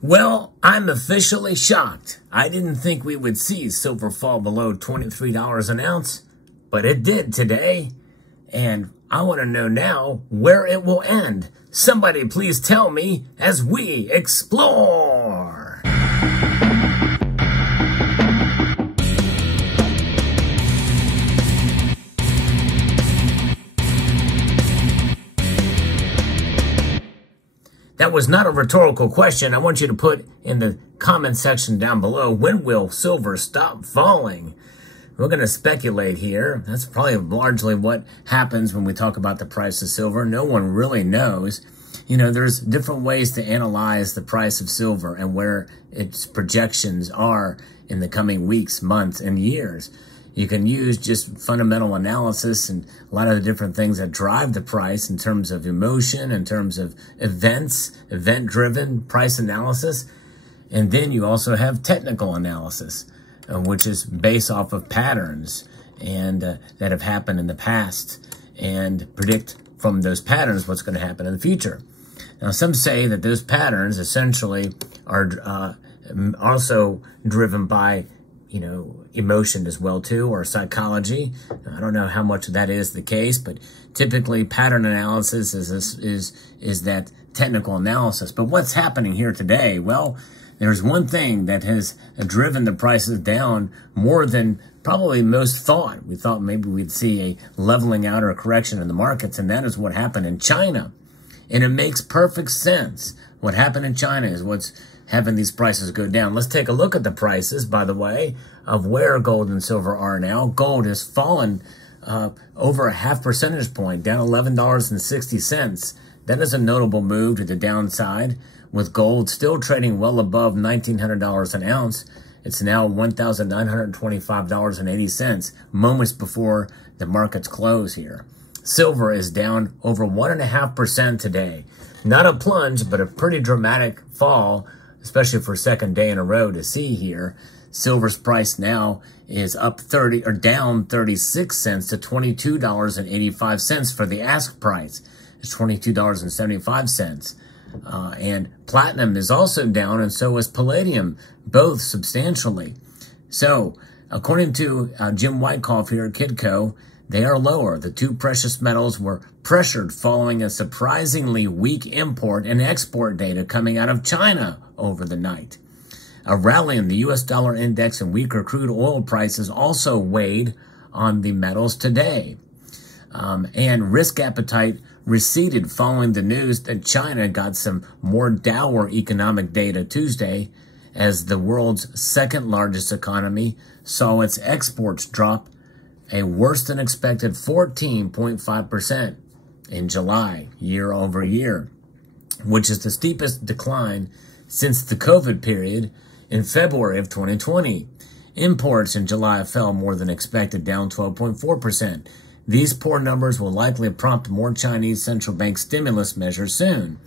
Well, I'm officially shocked. I didn't think we would see silver fall below $23 an ounce, but it did today. And I want to know now where it will end. Somebody please tell me as we explore. That was not a rhetorical question. I want you to put in the comment section down below, when will silver stop falling? We're going to speculate here. That's probably largely what happens when we talk about the price of silver. No one really knows. You know, there's different ways to analyze the price of silver and where its projections are in the coming weeks, months, and years. You can use just fundamental analysis and a lot of the different things that drive the price in terms of emotion, in terms of events, event-driven price analysis. And then you also have technical analysis, which is based off of patterns and that have happened in the past and predict from those patterns what's going to happen in the future. Now, some say that those patterns essentially are also driven by emotion as well too, or psychology. I don't know how much that is the case, but typically pattern analysis is that technical analysis. But what's happening here today? Well, there's one thing that has driven the prices down more than probably most thought. We thought maybe we'd see a leveling out or a correction in the markets, and that is what happened in China. And it makes perfect sense. What happened in China is what's having these prices go down. Let's take a look at the prices, by the way, of where gold and silver are now. Gold has fallen over a half percentage point, down $11.60. That is a notable move to the downside, with gold still trading well above $1,900 an ounce. It's now $1,925.80, moments before the markets close here. Silver is down over 1.5% today. Not a plunge, but a pretty dramatic fall, especially for a second day in a row to see here. Silver's price now is down 36 cents to $22.85 for the ask price. It's $22.75. And platinum is also down, and so is palladium, both substantially. So, according to Jim Wyckoff here at Kidco, they are lower. The two precious metals were pressured following a surprisingly weak import and export data coming out of China over the night. A rally in the U.S. dollar index and weaker crude oil prices also weighed on the metals today. And risk appetite receded following the news that China got some more dour economic data Tuesday, as the world's second largest economy saw its exports drop a worse than expected 14.5% in July, year over year, which is the steepest decline since the COVID period in February of 2020. Imports in July fell more than expected, down 12.4%. These poor numbers will likely prompt more Chinese central bank stimulus measures soon.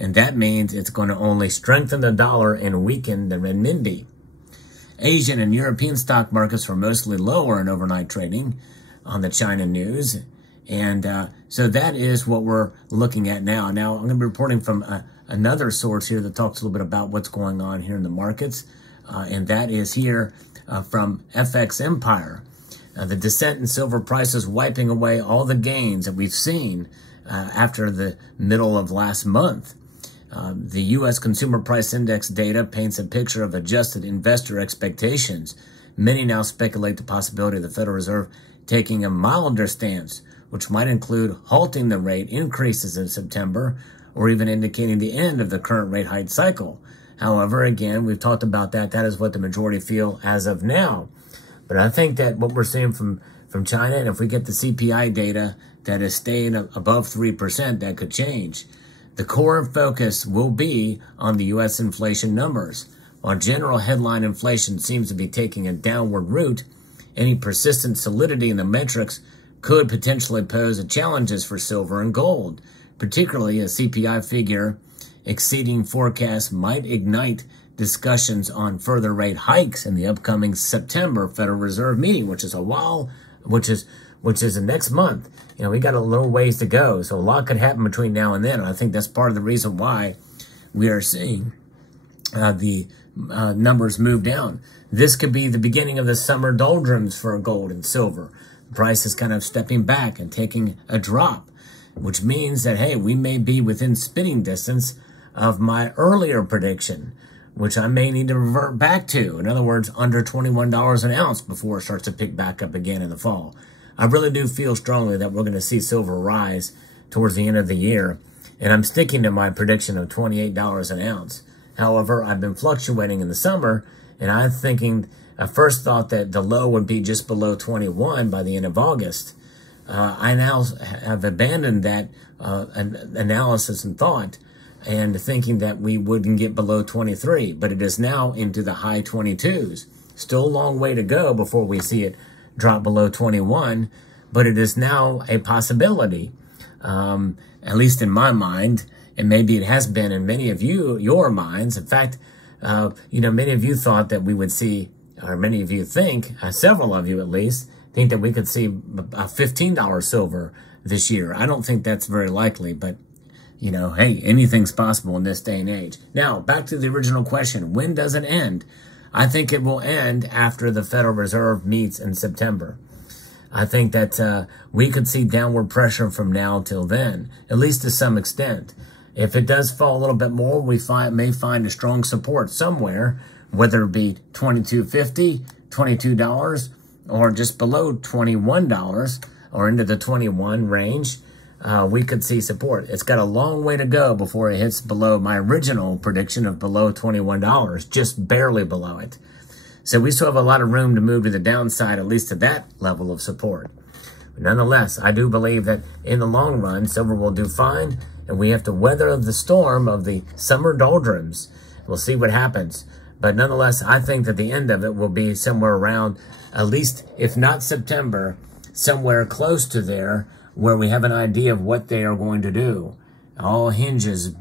And that means it's going to only strengthen the dollar and weaken the renminbi. Asian and European stock markets were mostly lower in overnight trading on the China news. And so that is what we're looking at now. Now, I'm going to be reporting from another source here that talks a little bit about what's going on here in the markets. And that is here from FX Empire. The descent in silver prices wiping away all the gains that we've seen after the middle of last month. The U.S. Consumer Price Index data paints a picture of adjusted investor expectations. Many now speculate the possibility of the Federal Reserve taking a milder stance, which might include halting the rate increases in September or even indicating the end of the current rate hike cycle. However, again, we've talked about that. That is what the majority feel as of now. But I think that what we're seeing from China, and if we get the CPI data that is staying above 3%, that could change. The core focus will be on the U.S. inflation numbers. While general headline inflation seems to be taking a downward route, any persistent solidity in the metrics could potentially pose challenges for silver and gold. Particularly a CPI figure exceeding forecasts might ignite discussions on further rate hikes in the upcoming September Federal Reserve meeting, which is the next month. You know, we got a little ways to go, so a lot could happen between now and then. And I think that's part of the reason why we are seeing the numbers move down. This could be the beginning of the summer doldrums for gold and silver. The price is kind of stepping back and taking a drop, which means that, hey, we may be within spitting distance of my earlier prediction, which I may need to revert back to. In other words, under $21 an ounce before it starts to pick back up again in the fall. I really do feel strongly that we're going to see silver rise towards the end of the year, and I'm sticking to my prediction of $28 an ounce. However, I've been fluctuating in the summer, and I'm thinking, I first thought that the low would be just below 21 by the end of August. I now have abandoned that analysis and thought, and thinking that we wouldn't get below 23, but it is now into the high 22s. Still a long way to go before we see it drop below 21, but it is now a possibility, at least in my mind, and maybe it has been in many of your minds. In fact, many of you thought that we would see, or many of you think, several of you at least, think that we could see a $15 silver this year. I don't think that's very likely, but hey, anything's possible in this day and age. Now, back to the original question. When does it end? I think it will end after the Federal Reserve meets in September. I think that we could see downward pressure from now till then, at least to some extent. If it does fall a little bit more, we may find a strong support somewhere, whether it be $22.50, $22, or just below $21, or into the 21 range. We could see support. It's got a long way to go before it hits below my original prediction of below $21, just barely below it. So we still have a lot of room to move to the downside, at least to that level of support. But nonetheless, I do believe that in the long run, silver will do fine, and we have to weather the storm of the summer doldrums. We'll see what happens. But nonetheless, I think that the end of it will be somewhere around, at least if not September, somewhere close to there, where we have an idea of what they are going to do. All hinges,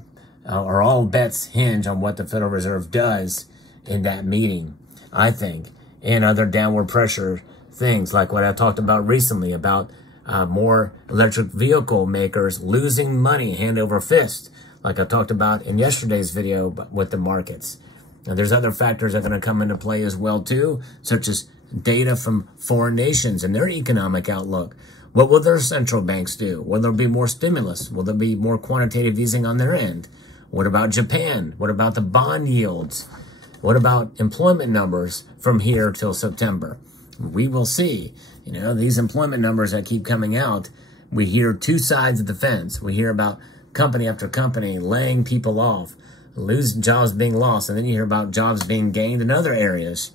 or all bets hinge on what the Federal Reserve does in that meeting, I think, and other downward pressure things like what I talked about recently about more electric vehicle makers losing money hand over fist, like I talked about in yesterday's video with the markets. Now, there's other factors that are going to come into play as well too, such as data from foreign nations and their economic outlook. What will their central banks do? Will there be more stimulus? Will there be more quantitative easing on their end? What about Japan? What about the bond yields? What about employment numbers from here till September? We will see. These employment numbers that keep coming out, we hear two sides of the fence. We hear about company after company laying people off, losing jobs being lost, and then you hear about jobs being gained in other areas.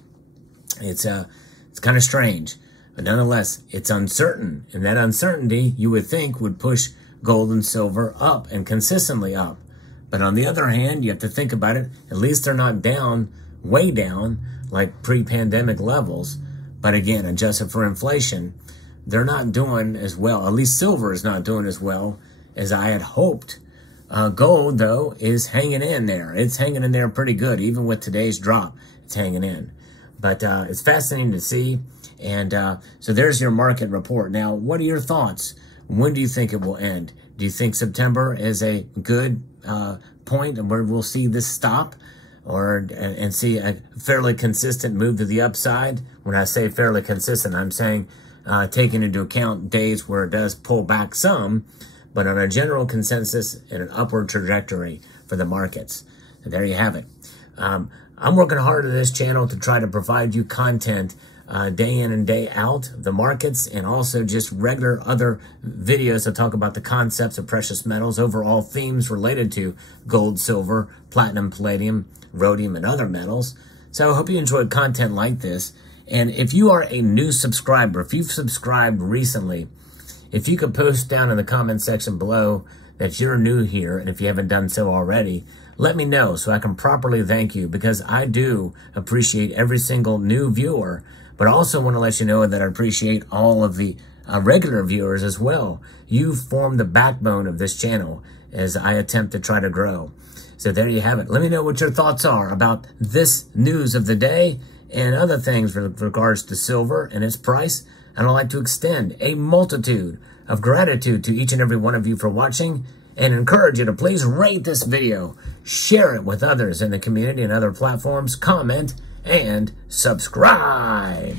It's kind of strange. But nonetheless, it's uncertain, and that uncertainty, you would think, would push gold and silver up and consistently up. But on the other hand, you have to think about it. At least they're not down, way down, like pre-pandemic levels. But again, adjusted for inflation, they're not doing as well. At least silver is not doing as well as I had hoped. Gold, though, is hanging in there. It's hanging in there pretty good. Even with today's drop, it's hanging in. But it's fascinating to see. And so there's your market report. Now, what are your thoughts? When do you think it will end? Do you think September is a good point where we'll see this stop and see a fairly consistent move to the upside? When I say fairly consistent, I'm saying taking into account days where it does pull back some, but on a general consensus and an upward trajectory for the markets. And there you have it. I'm working hard on this channel to try to provide you content day in and day out, the markets, and also just regular other videos that talk about the concepts of precious metals, overall themes related to gold, silver, platinum, palladium, rhodium, and other metals. So I hope you enjoyed content like this. And if you are a new subscriber, if you've subscribed recently, if you could post down in the comment section below that you're new here, and if you haven't done so already, let me know so I can properly thank you, because I do appreciate every single new viewer. But I also want to let you know that I appreciate all of the regular viewers as well. You form the backbone of this channel as I attempt to try to grow. So there you have it. Let me know what your thoughts are about this news of the day and other things with regards to silver and its price. And I'd like to extend a multitude of gratitude to each and every one of you for watching. and encourage you to please rate this video, share it with others in the community and other platforms, comment, and subscribe.